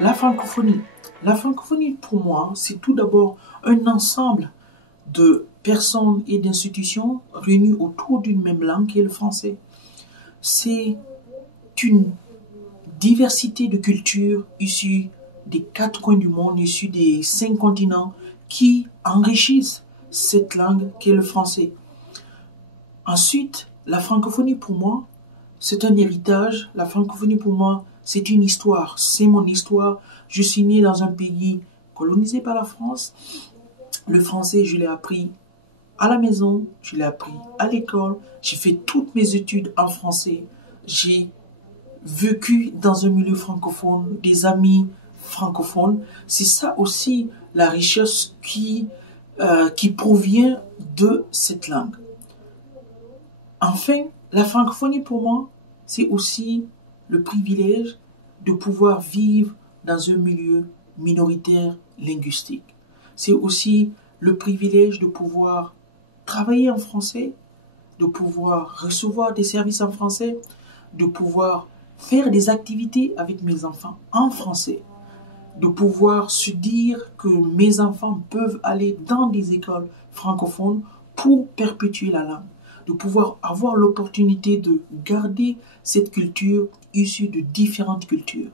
La francophonie. La francophonie, pour moi, c'est tout d'abord un ensemble de personnes et d'institutions réunies autour d'une même langue qui est le français. C'est une diversité de cultures issues des 4 coins du monde, issues des 5 continents qui enrichissent cette langue qui est le français. Ensuite, la francophonie pour moi, c'est un héritage. La francophonie pour moi, c'est une histoire. C'est mon histoire. Je suis né dans un pays colonisé par la France. Le français, je l'ai appris à la maison, je l'ai appris à l'école. J'ai fait toutes mes études en français. J'ai vécu dans un milieu francophone, des amis francophones. C'est ça aussi la richesse qui provient de cette langue. Enfin, la francophonie pour moi, c'est aussi le privilège de pouvoir vivre dans un milieu minoritaire linguistique. C'est aussi le privilège de pouvoir travailler en français, de pouvoir recevoir des services en français, de pouvoir faire des activités avec mes enfants en français, de pouvoir se dire que mes enfants peuvent aller dans des écoles francophones pour perpétuer la langue, de pouvoir avoir l'opportunité de garder cette culture issue de différentes cultures.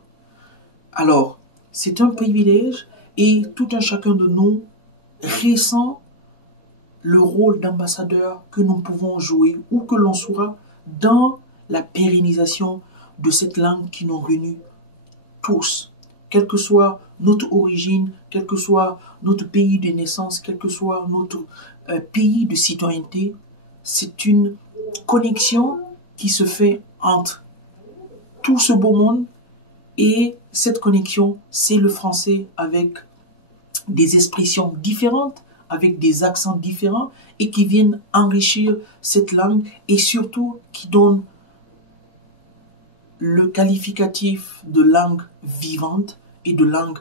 Alors, c'est un privilège et tout un chacun de nous ressent le rôle d'ambassadeur que nous pouvons jouer ou que l'on sera dans la pérennisation de cette langue qui nous réunit tous, quelle que soit notre origine, quel que soit notre pays de naissance, quel que soit notre pays de citoyenneté. C'est une connexion qui se fait entre tout ce beau monde et cette connexion, c'est le français avec des expressions différentes, avec des accents différents et qui viennent enrichir cette langue et surtout qui donnent le qualificatif de langue vivante et de langue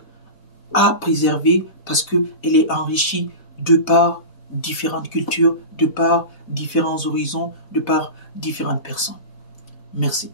à préserver parce qu'elle est enrichie de par différentes cultures, de par différents horizons, de par différentes personnes. Merci.